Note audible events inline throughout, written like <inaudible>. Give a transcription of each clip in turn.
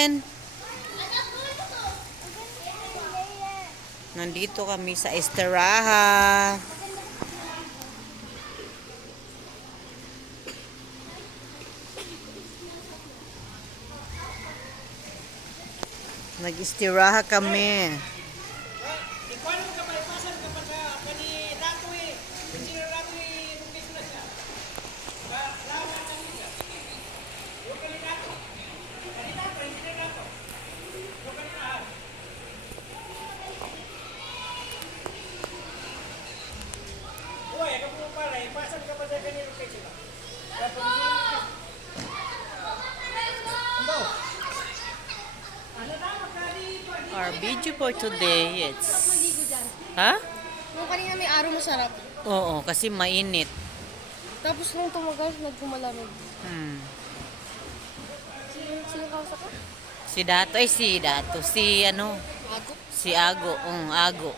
Jen. Nandito kami sa Esteraha. Nag-istiraha kami. Ikuan ka pa ipasan ka pa sa kani dato eh. Sino dato eh nung business ka. Ba lawan ka nila. Yo kani dato. Kani dato hindi na dato. Yo kani na. Uy, ako mo pala ipasan ka pa sa kani nung business. Dapat Ano? Ano dapat kani Our video for today, it's... Ha? Nung kanina may araw masarap. Oo, kasi mainit. Tapos nung tumagal, nagkumalamig. Hmm. Sino, sino kausap ka? Si Dato, ay si Dato, si ano, Ako. si Ago, um, Ago.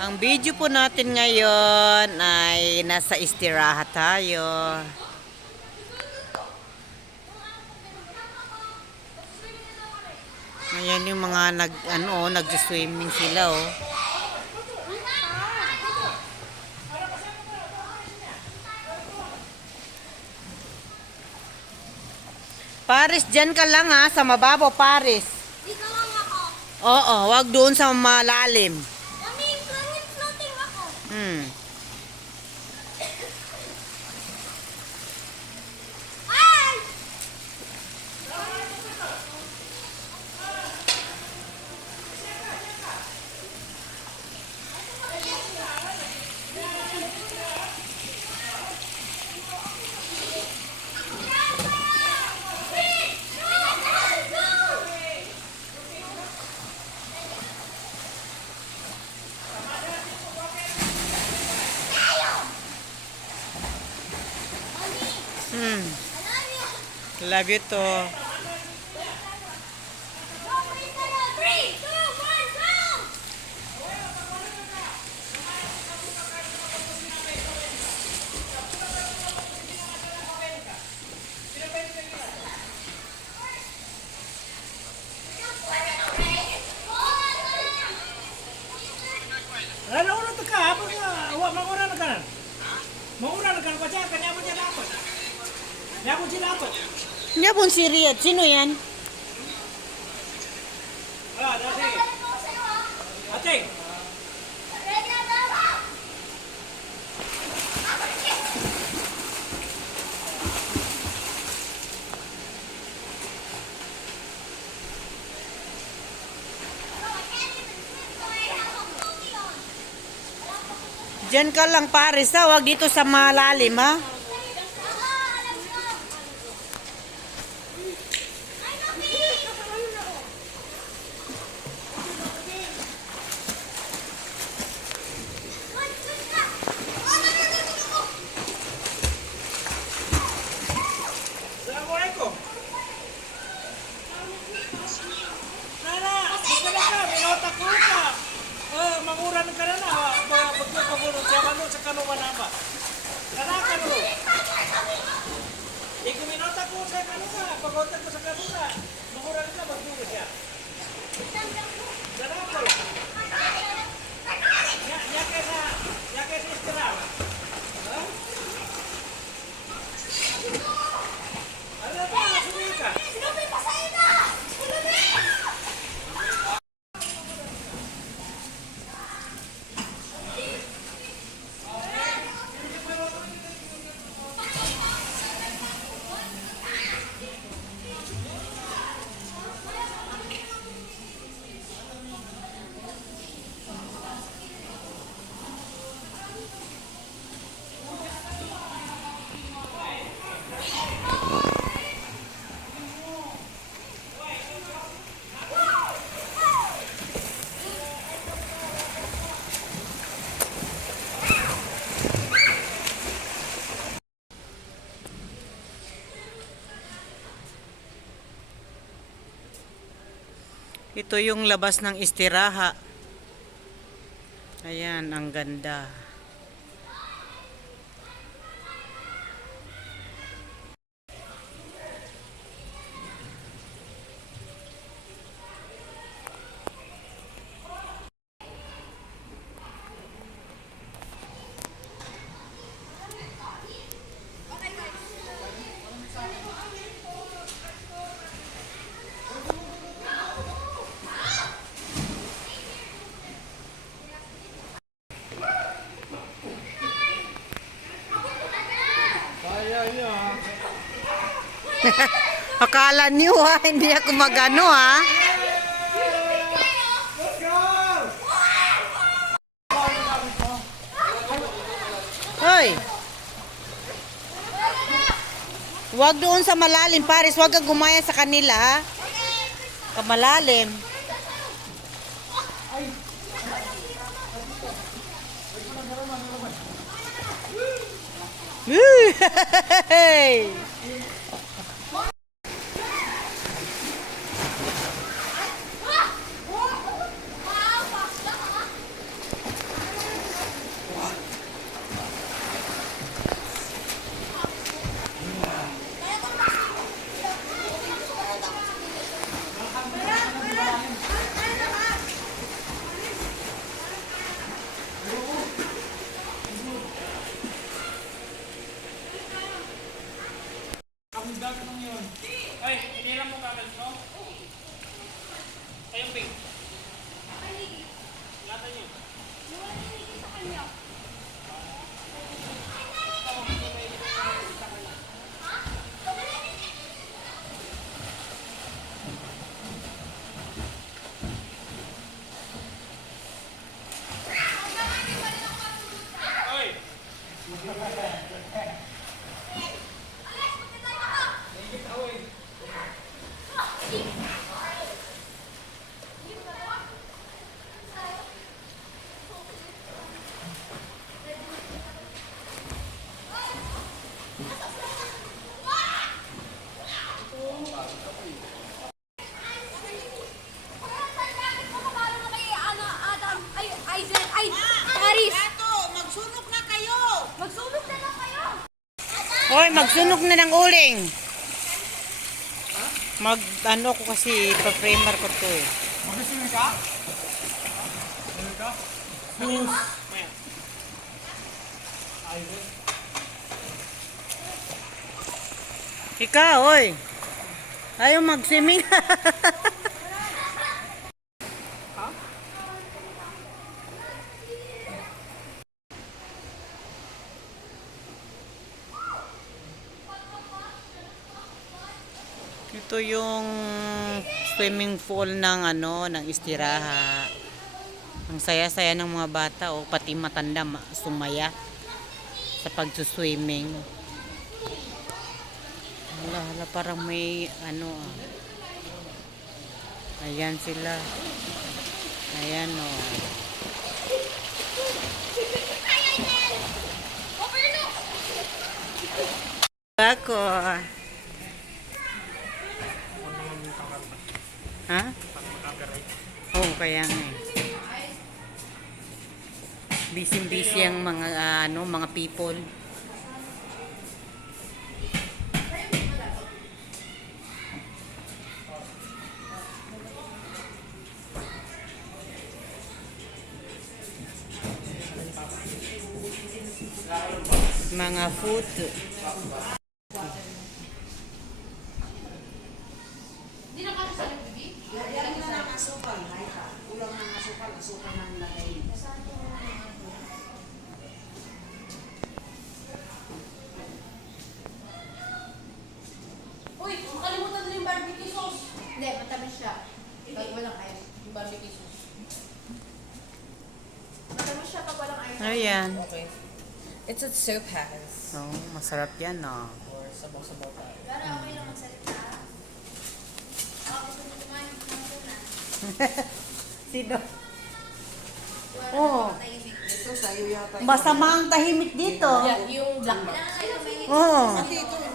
Ang video po natin ngayon ay nasa istiraha tayo. Ayan yung mga nag ano, nag-swimming sila oh. Paris, dyan ka lang ha, sa mababaw, Paris. Dito lang ako. Oo, wag doon sa malalim. Love you to. Three, two, one, go! Ano ulo to ka? Apa ka? Awa mangura na kanan. Mangura na kanan pa siya. Kanya mo siya dapat. Kanya mo siya dapat. Niya pong si Riyad. Sino yan? Ah, dati. Ate. Ready na ba? Diyan ka lang, Paris ha. Wag dito sa malalim ha. Ito yung labas ng istiraha. Ayan, ang ganda. Akala niyo ha, <laughs> hindi ako magano ha. Hoy! Huwag doon sa malalim, Paris. Huwag kang gumaya sa kanila, ha? Kamalalim. Hey! <laughs> Ay, inilang mo kagad, no? Kayong pink. Lata niyo. Oy! Magsunog na kayo! Magsunog na lang kayo! Hoy, magsunog na ng uling. Mag, ano ko kasi, pa-framer ko to eh. Magsusunod ka? Sunod ka? Ayos. Ikaw, oy. Ayaw mag-swimming. <laughs> Ito yung swimming pool ng ano, ng Istiraha. Ang saya-saya ng mga bata o pati matanda ma- sumaya sa pagsuswimming. Hala, hala, parang may ano ah. Ayan sila. Ayan oh. o. Ha? Oo, oh, kaya nga eh. Busy-busy ang mga ah, ano, mga people. Mga food. Uy, makalimutan na yung barbecue sauce. Hindi, matamis siya. Pag walang ice, yung barbecue sauce. Matamis siya pag walang ice. Ayan. It's what soup has. Oh, masarap yan oh. Or sabaw-sabaw tayo. Pero okay lang magsalita. Ako gusto mo kumain ng tuna. <laughs> Sino? Oo. Tahimik. Ito sa'yo yata. Masama ang tahimik dito. Yeah, yung black Oo.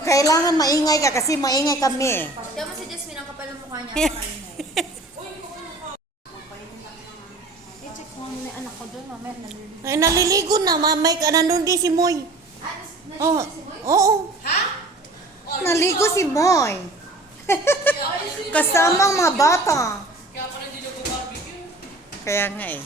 Kailangan maingay ka kasi maingay kami. Diyan mo si Jasmine ang kapal ng mukha niya. I-check <laughs> mo na yung anak ko doon, mamaya naliligo. Ay, naliligo na. Mamay ka. Nandun din si Moy. Ah, nas- nas- Oh, oo. Ha? Naligo si Moy. <laughs> Kasama ang mga bata. Kaya pala hindi nag-barbecue. Kaya nga eh.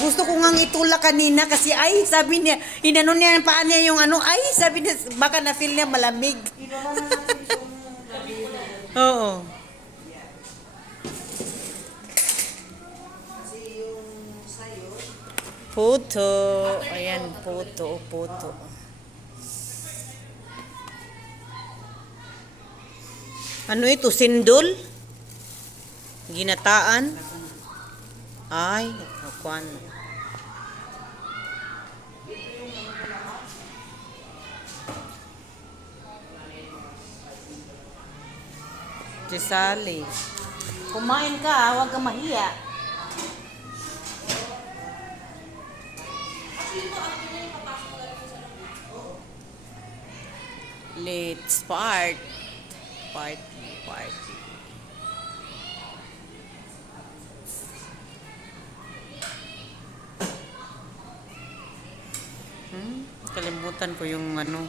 Gusto ko ngang itulak kanina kasi ay sabi niya, inano niya ng paa niya yung ano, ay sabi niya, baka na-feel niya malamig. <laughs> Oo. Puto. Ayan, puto, puto. Ano ito? Sindol? Ginataan? Ay, kwan. Gisali. Kumain ka, ah. huwag ka mahiya. Let's part. Party, party. Hmm, kalimutan ko yung ano.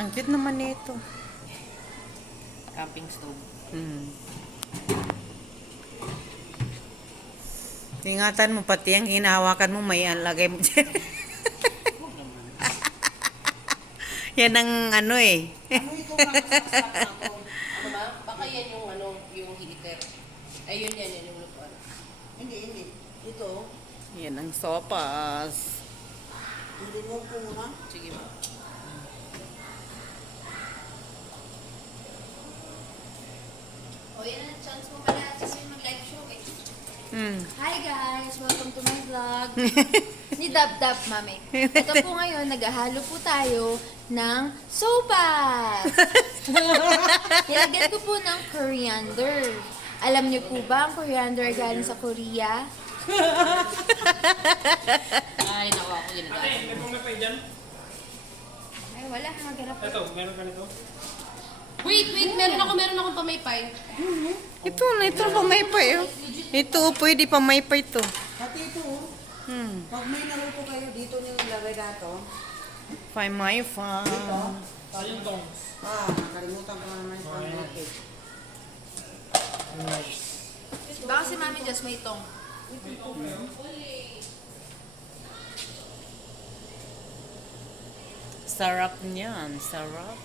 Ang cute naman nito. Camping stove. Hmm. Ingatan mo pati ang hinahawakan mo may lagay mo <laughs> dyan. Yan ang ano eh. Ano ba? Baka yan yung ano, yung heater. Ayun yan, yan yung lupa. Hindi, hindi. Ito, Yan ang sopas. hindi mo ko muna. Sige ba? O, yan ang chance mo pala kasi mag-live show eh. Hmm. Hi guys! Welcome to my vlog. <laughs> Ni Dab Dab, mami. Ito po ngayon, naghahalo po tayo ng sopas. <laughs> Nilagyan ko po ng coriander. Alam niyo po ba ang coriander ay galing sa Korea? <laughs> Ay, naku ako Ate, ginagamit. may pumapay dyan? Ay, wala. Po. Ito, meron ka nito? Wait, wait, meron ako, meron akong pamaypay. Ito na, ito pamaypay. Oh. Ito, pwede pamaypay to. Pati ito, oh. Hmm. pag may naluto kayo, dito niyo ilagay dato. Pamaypay. Ayun tong. Ah, nakalimutan ko naman yung pang-lukit. Baka si mami just may tong. Sarap niyan, sarap.